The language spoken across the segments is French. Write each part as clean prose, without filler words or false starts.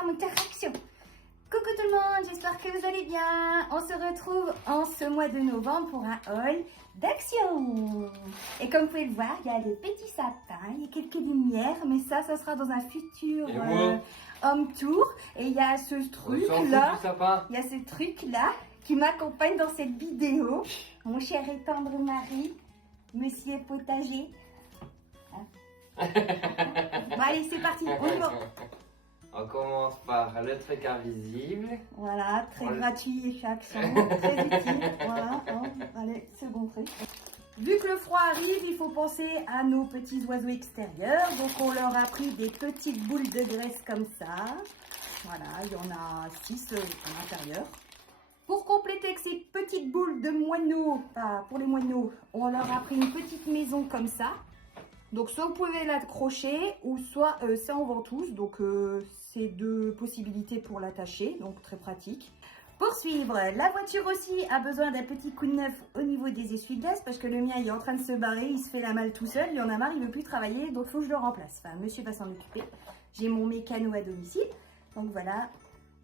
programme Interaction. Coucou tout le monde, j'espère que vous allez bien. On se retrouve en ce mois de novembre pour un haul d'action. Et comme vous pouvez le voir, il y a des petits sapins, il y a quelques lumières, mais ça sera dans un futur home tour. Et il y a ce truc-là, qui m'accompagne dans cette vidéo. Mon cher et tendre mari, Monsieur Potager. Bon, allez, c'est parti, on y va. On commence par le truc invisible. Voilà, très gratuit et chez Action, très utile. Voilà, hein. Allez, second truc. Vu que le froid arrive, il faut penser à nos petits oiseaux extérieurs. Donc on leur a pris des petites boules de graisse comme ça. Voilà, il y en a 6 à l'intérieur. Pour compléter avec ces petites boules de moineaux, pour les moineaux, on leur a pris une petite maison comme ça. Donc soit vous pouvez l'accrocher ou soit c'est en ventouse, donc c'est deux possibilités pour l'attacher, donc très pratique. Pour suivre, la voiture aussi a besoin d'un petit coup de neuf au niveau des essuie-glaces parce que le mien il est en train de se barrer, il se fait la malle tout seul, il en a marre, il veut plus travailler, donc il faut que je le remplace. Enfin, monsieur va s'en occuper. J'ai mon mécano à domicile, donc voilà,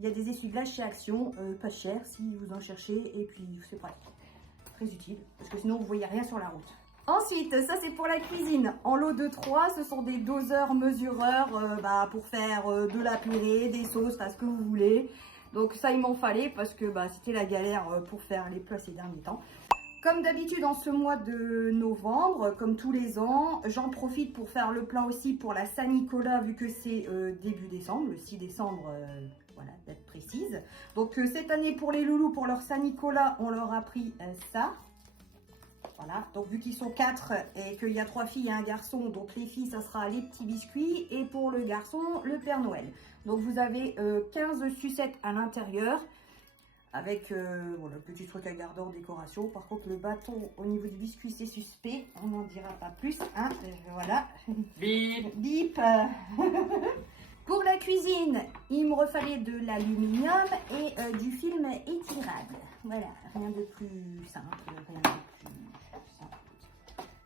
il y a des essuie-glaces chez Action, pas cher si vous en cherchez, et puis c'est pratique, très utile, parce que sinon vous voyez rien sur la route. Ensuite, ça c'est pour la cuisine. En lot de 3, ce sont des doseurs mesureurs pour faire de la purée, des sauces, ce que vous voulez. Donc ça il m'en fallait parce que c'était la galère pour faire les plats ces derniers temps. Comme d'habitude en ce mois de novembre, comme tous les ans, j'en profite pour faire le plein aussi pour la Saint-Nicolas vu que c'est début décembre, le 6 décembre, voilà, date précise. Donc cette année pour les loulous, pour leur Saint-Nicolas, on leur a pris ça. Voilà, donc vu qu'ils sont 4 et qu'il y a 3 filles et un garçon, donc les filles, ça sera les petits biscuits et pour le garçon, le Père Noël. Donc vous avez 15 sucettes à l'intérieur avec le petit truc à garder en décoration. Par contre, le bâton au niveau du biscuit, c'est suspect, on n'en dira pas plus. Hein, voilà. Bip. Bip. Pour la cuisine, il me refallait de l'aluminium et du film étirable. Voilà, rien de plus simple, rien de plus simple.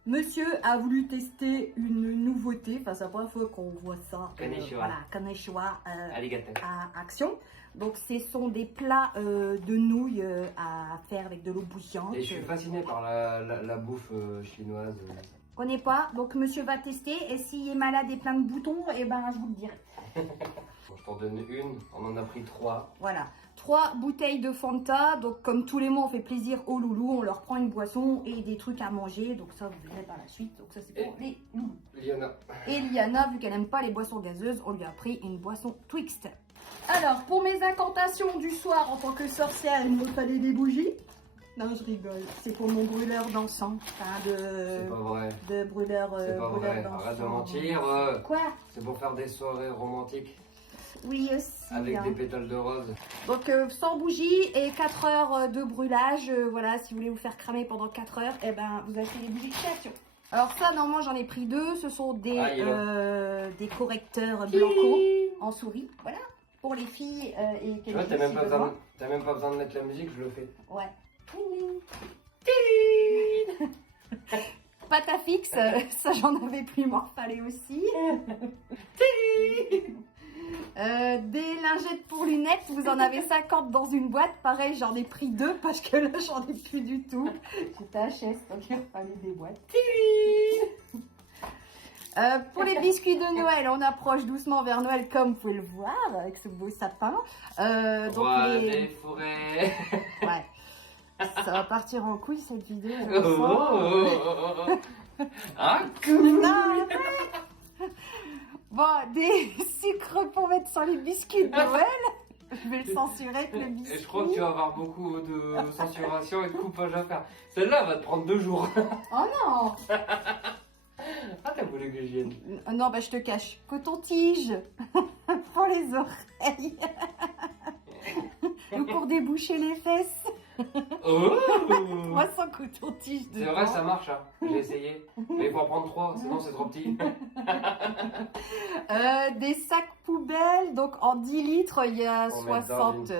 Monsieur a voulu tester une nouveauté, enfin c'est la première fois qu'on voit ça. Kaneshiwa à Action. Donc ce sont des plats de nouilles à faire avec de l'eau bouillante. Et je suis fasciné par la bouffe chinoise. Je connais pas, donc monsieur va tester et s'il est malade et plein de boutons, je vous le dirai. Bon, je t'en donne une, on en a pris 3. Voilà, 3 bouteilles de Fanta, donc comme tous les mois on fait plaisir aux loulous, on leur prend une boisson et des trucs à manger, donc ça vous verrez par la suite, donc ça c'est pour les loulous. Liana. Et Liana, vu qu'elle n'aime pas les boissons gazeuses, on lui a pris une boisson Twixt. Alors pour mes incantations du soir en tant que sorcière, il me fallait des bougies. Non, je rigole. C'est pour mon brûleur d'encens. C'est pas vrai. De brûleur c'est pas vrai. d'encens. Arrête de mentir. Quoi? C'est pour faire des soirées romantiques. Oui, aussi. Avec des pétales de rose. Donc, 100 bougies et 4 heures de brûlage. Voilà, si vous voulez vous faire cramer pendant 4 heures, vous achetez des bougies de création. Alors ça, normalement, j'en ai pris 2. Ce sont des correcteurs blanco en souris. Voilà. Pour les filles et tu vois, t'as même pas besoin de mettre la musique, je le fais. Ouais. Pâte à fixe, ça j'en avais plus, il m'en fallait aussi. Des lingettes pour lunettes, vous en avez 50 dans une boîte. Pareil, j'en ai pris 2 parce que là j'en ai plus du tout. J'étais HS, donc il fallait des boîtes. Pour les biscuits de Noël, on approche doucement vers Noël comme vous pouvez le voir avec ce beau sapin. Donc des forêts. Ouais. Ça va partir en couille cette vidéo. Ah, cool. Bon, des sucres pour mettre sur les biscuits de Noël. Je vais le censurer avec le biscuit. Et je crois que tu vas avoir beaucoup de censuration et de coupage à faire. Celle-là va te prendre 2 jours. Oh non. Ah, t'as voulu que je vienne. Non, je te cache. Coton-tige pour les oreilles. Ou pour déboucher les fesses. Oh. Moi sans coton-tige dedans. C'est vrai, ça marche, hein. J'ai essayé. Mais il faut en prendre 3, sinon c'est trop petit. Des sacs poubelles, donc en 10 litres, il y a Pour 60.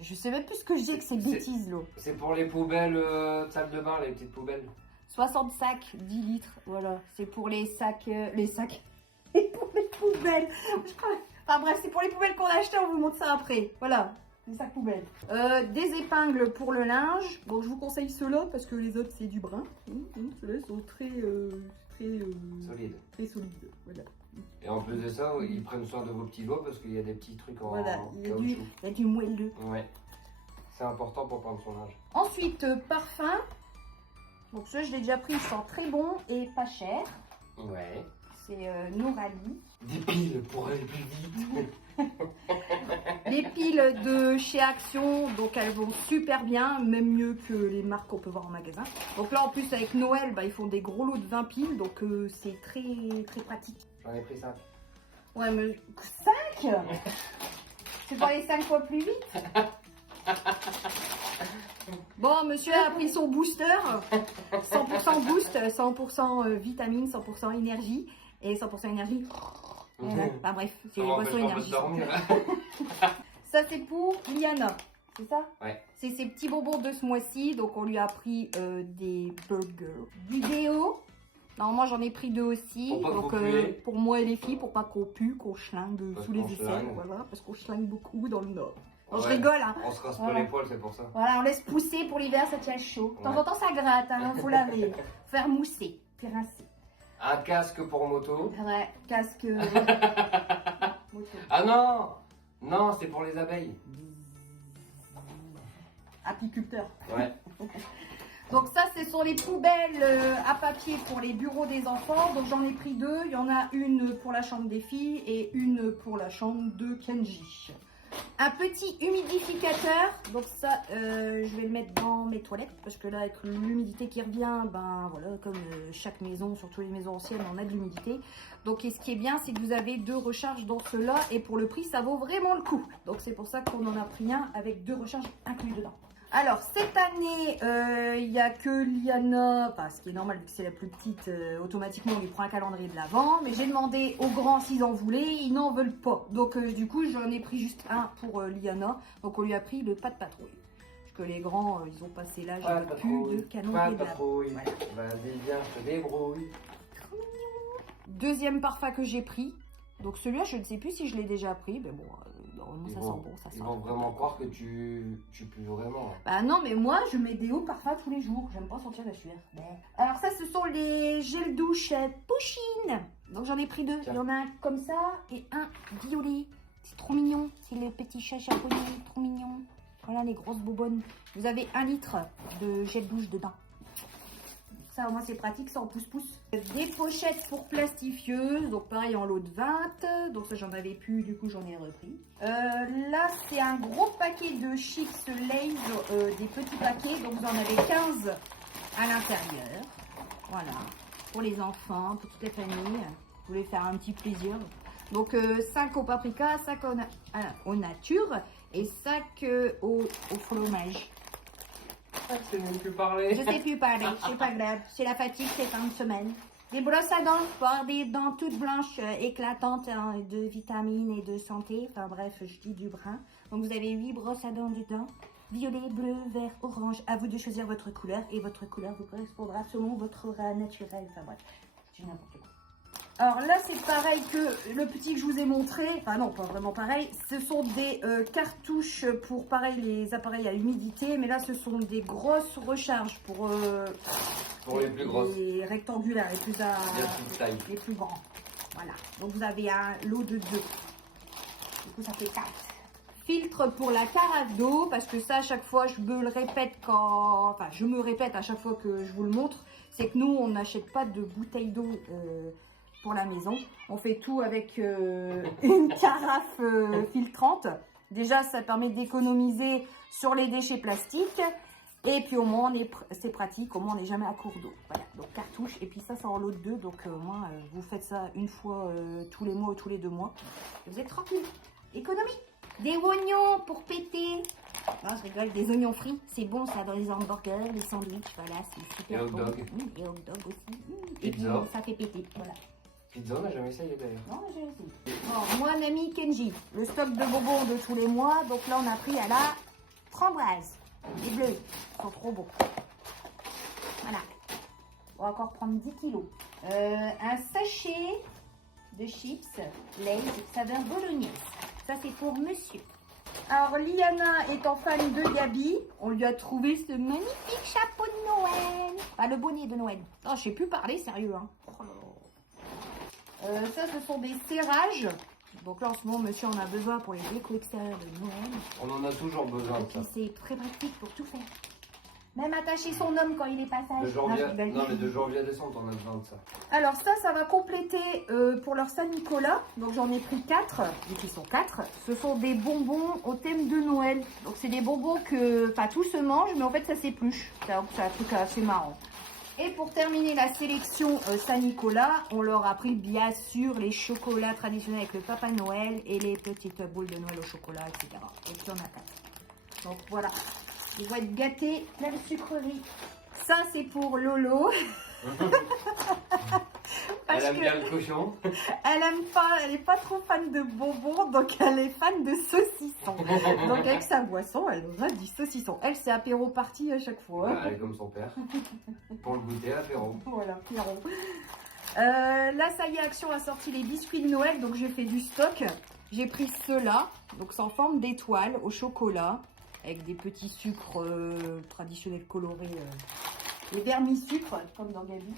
Je sais même plus ce que je dis avec ces bêtises, là. C'est pour les poubelles de salle de bain, les petites poubelles. 60 sacs, 10 litres, voilà. C'est pour les sacs. Les sacs. Et pour les poubelles. Enfin bref, c'est pour les poubelles qu'on a achetées, on vous montre ça après. Voilà, les sacs poubelles. Des épingles pour le linge. Bon, je vous conseille ceux-là parce que les autres, c'est du brun. Ceux-là sont Solide. très solides. Voilà. Et en plus de ça, ils prennent soin de vos petits doigts parce qu'il y a des petits trucs en Voilà, il caoutchouc. y a du moelleux. Ouais. C'est important pour prendre son linge. Ensuite, parfum. Donc celui-là, je l'ai déjà pris, il sent très bon et pas cher. Ouais. C'est Norali. Des piles pour aller plus vite. Les piles de chez Action, donc elles vont super bien, même mieux que les marques qu'on peut voir en magasin. Donc là, en plus, avec Noël, ils font des gros lots de 20 piles, donc c'est très, très pratique. J'en ai pris 5. Ouais, mais 5 c'est pour aller 5 fois plus vite. Bon, monsieur a pris son booster, 100% boost, 100% vitamine, 100% énergie, et 100% énergie. Voilà. Bah bref, c'est les boissons énergisantes. Ça c'est pour Liana, c'est ça? Ouais. C'est ses petits bonbons de ce mois-ci, donc on lui a pris des burgers, du déo. Normalement j'en ai pris 2 aussi, pour donc pour moi et les filles, pour pas qu'on pue, qu'on schlingue sous les aisselles, voilà, parce qu'on schlingue beaucoup dans le nord. Bon, je rigole, hein. On se rase pas les poils, c'est pour ça. Voilà, on laisse pousser pour l'hiver, ça tient chaud. De temps en temps ça gratte, hein, faut laver, faire mousser, puis rincer. Un casque pour moto. Ouais, casque. Moto. Ah non! Non, c'est pour les abeilles. Apiculteur. Ouais. Donc ça, ce sont les poubelles à papier pour les bureaux des enfants. Donc j'en ai pris 2. Il y en a une pour la chambre des filles et une pour la chambre de Kenji. Un petit humidificateur. Donc ça, je vais le mettre dans mes toilettes parce que là, avec l'humidité qui revient, ben voilà, comme chaque maison, surtout les maisons anciennes, on a de l'humidité. Donc et ce qui est bien, c'est que vous avez 2 recharges dans ceux-là et pour le prix, ça vaut vraiment le coup. Donc c'est pour ça qu'on en a pris un avec 2 recharges inclus dedans. Alors, cette année, il n'y a que Liana, enfin, ce qui est normal vu que c'est la plus petite, automatiquement on lui prend un calendrier de l'avant. Mais j'ai demandé aux grands s'ils en voulaient, ils n'en veulent pas. Donc du coup, j'en ai pris juste un pour Liana. Donc on lui a pris le pas de patrouille. Parce que les grands, ils ont passé l'âge, ils n'ont plus de calendrier de l'avant. Voilà. Vas-y, viens, je te débrouille. Deuxième parfum que j'ai pris. Donc celui-là, je ne sais plus si je l'ai déjà pris, mais bon, normalement ça sent bon, ça sent. Ils vont vraiment croire que tu pues vraiment. Bah non, mais moi, je mets des hauts parfums tous les jours. J'aime pas sentir la sueur. Alors ça, ce sont les gels douche Pusheen. Donc j'en ai pris 2. Il y en a un comme ça et un violet. C'est trop mignon. C'est le petit chat japonais, trop mignon. Voilà les grosses bonbonnes. Vous avez 1 litre de gel douche dedans. Ça, au moins, c'est pratique, ça en pousse-pousse. Des pochettes pour plastifieuses, donc pareil en lot de 20. Donc ça, j'en avais plus, du coup, j'en ai repris. Là, c'est un gros paquet de Chicks Lays, des petits paquets. Donc, vous en avez 15 à l'intérieur. Voilà, pour les enfants, pour toute la famille. Vous voulez faire un petit plaisir. Donc, 5 au paprika, 5 au nature et 5 au fromage. Ah, je sais même plus parler. Je sais plus parler, c'est pas grave. C'est la fatigue, c'est fin de semaine. Des brosses à dents pour avoir des dents toutes blanches, éclatantes de vitamines et de santé. Enfin bref, je dis du brun. Donc vous avez 8 brosses à dents dedans. Violet, bleu, vert, orange. À vous de choisir votre couleur. Et votre couleur vous correspondra selon votre aura naturel. Enfin bref, je dis n'importe quoi. Alors là, c'est pareil que le petit que je vous ai montré. Enfin non, pas vraiment pareil. Ce sont des cartouches pour, pareil, les appareils à humidité. Mais là, ce sont des grosses recharges pour les plus grosses. Les rectangulaires, les plus grands. Voilà. Donc vous avez un lot de 2. Du coup, ça fait 4. Filtre pour la carafe d'eau, parce que ça, à chaque fois, je me le répète Enfin, je me répète à chaque fois que je vous le montre. C'est que nous, on n'achète pas de bouteille d'eau pour la maison. On fait tout avec une carafe filtrante. Déjà, ça permet d'économiser sur les déchets plastiques. Et puis au moins, c'est pratique. Au moins, on n'est jamais à court d'eau. Voilà, donc cartouche. Et puis ça, c'est en lot de 2. Donc au moins, vous faites ça une fois tous les mois ou tous les 2 mois. Vous êtes tranquille. Économie. Des oignons pour péter. Non, je rigole, des oignons frits. C'est bon ça dans les hamburgers, les sandwichs. Voilà, c'est super et bon. Hot dog. Et hot dog aussi. Et puis, ça fait péter. Voilà. Pizza, on n'a jamais essayé d'ailleurs. Non, j'ai essayé. Bon, moi, un ami Kenji. Le stock de bonbons de tous les mois. Donc là, on a pris à la framboise. Les bleus. Ils sont trop beaux. Voilà. On va encore prendre 10 kilos. Un sachet de chips Lay's saveur bolognaise. Ça, c'est pour monsieur. Alors, Liana étant fan de Gabi, on lui a trouvé ce magnifique chapeau de Noël. Enfin, le bonnet de Noël. Oh, je sais plus parler, sérieux. Hein. Ça, ce sont des serrages. Donc là, en ce moment, monsieur en a besoin pour les décos extérieurs de Noël. On en a toujours besoin de Et ça. puis, c'est très pratique pour tout faire. Même attacher son homme quand il est passage. De janvier, Ah, je rigole. non mais de janvier à décembre, on a besoin de ça. Alors ça va compléter pour leur Saint-Nicolas. Donc j'en ai pris 4, vu qu'ils sont 4. Ce sont des bonbons au thème de Noël. Donc c'est des bonbons que, pas tout se mange, mais en fait ça s'épluche. C'est un truc assez marrant. Et pour terminer la sélection Saint-Nicolas, on leur a pris bien sûr les chocolats traditionnels avec le Papa Noël et les petites boules de Noël au chocolat, etc. Et puis on a 4. Donc voilà. Ils vont être gâtés, plein de sucreries. Ça, c'est pour Lolo. Elle aime bien le cochon. Elle aime pas, elle est pas trop fan de bonbons, donc elle est fan de saucissons. Donc avec sa boisson, elle aura du saucisson. Elle, c'est apéro party à chaque fois. Elle est comme son père. Pour le goûter, apéro. Voilà, Pierrot. Là, ça y est, Action a sorti les biscuits de Noël, donc j'ai fait du stock. J'ai pris ceux-là, donc c'est en forme d'étoile au chocolat, avec des petits sucres traditionnels colorés, les vermis-sucres, comme dans Gabi.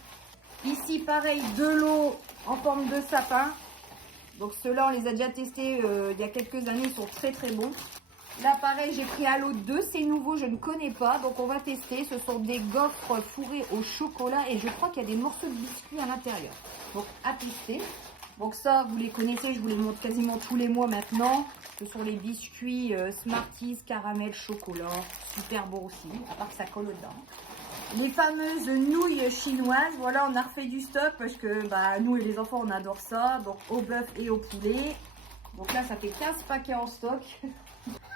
Ici, pareil, de l'eau en forme de sapin. Donc ceux-là, on les a déjà testés il y a quelques années, ils sont très très bons. Là, pareil, j'ai pris à l'eau 2, c'est nouveau, je ne connais pas, donc on va tester. Ce sont des gaufres fourrées au chocolat et je crois qu'il y a des morceaux de biscuits à l'intérieur. Donc à tester. Donc ça, vous les connaissez, je vous les montre quasiment tous les mois maintenant. Ce sont les biscuits Smarties, caramel, chocolat. Super bon aussi, à part que ça colle dedans. Les fameuses nouilles chinoises, voilà, on a refait du stock parce que bah, nous et les enfants, on adore ça. Donc au bœuf et au poulet. Donc là, ça fait 15 paquets en stock.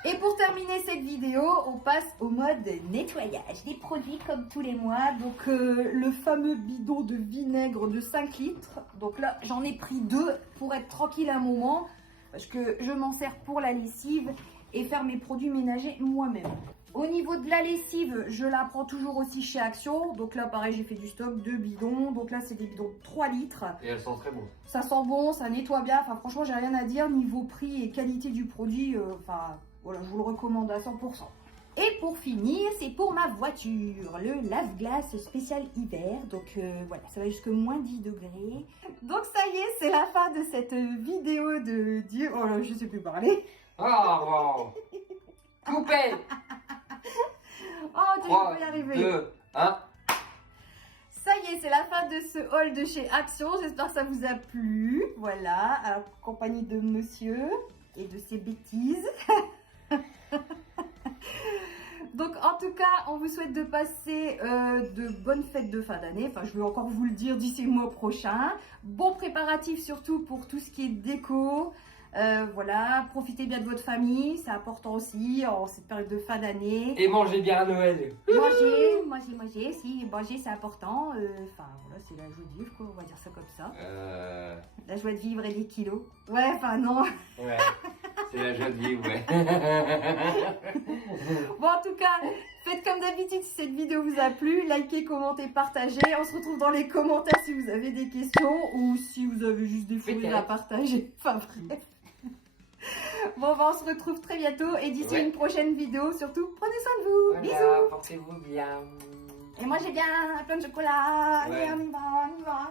Et pour terminer cette vidéo, on passe au mode nettoyage des produits comme tous les mois. Donc le fameux bidon de vinaigre de 5 litres. Donc là, j'en ai pris 2 pour être tranquille un moment. Parce que je m'en sers pour la lessive et faire mes produits ménagers moi-même. Au niveau de la lessive, je la prends toujours aussi chez Action. Donc là, pareil, j'ai fait du stock, 2 bidons. Donc là, c'est des bidons de 3 litres. Et elles sont très bonnes. Ça sent bon, ça nettoie bien. Enfin, franchement, j'ai rien à dire. Niveau prix et qualité du produit, enfin, voilà, je vous le recommande à 100%. Et pour finir, c'est pour ma voiture, le lave-glace spécial hiver. Donc voilà, ça va jusque moins 10 degrés. Donc ça y est, c'est la fin de cette vidéo de Dieu. Oh là, je sais plus parler. Ah, wow. Coupé. Oh, tu 3, peux y arriver. 2, 1. Ça y est, c'est la fin de ce haul de chez Action. J'espère que ça vous a plu. Voilà, en compagnie de monsieur et de ses bêtises. Donc en tout cas, on vous souhaite de passer de bonnes fêtes de fin d'année. Enfin, je vais encore vous le dire d'ici le mois prochain. Bon préparatif surtout pour tout ce qui est déco. Voilà, profitez bien de votre famille, c'est important aussi en cette période de fin d'année. Et mangez bien à Noël. Manger, si, manger c'est important. Enfin voilà, c'est la joie de vivre quoi, on va dire ça comme ça. La joie de vivre et les kilos. Ouais, enfin non. Ouais, c'est la joie de vivre, ouais. Bon, en tout cas, faites comme d'habitude si cette vidéo vous a plu. Likez, commentez, partagez. On se retrouve dans les commentaires si vous avez des questions ou si vous avez juste des fous rires à partager. Enfin bref. Bon, bah, on se retrouve très bientôt et d'ici une prochaine vidéo, surtout, prenez soin de vous. Voilà, Bisous. portez-vous bien. Et moi j'ai bien plein de chocolat. Ouais. Allez, on y va, on y va.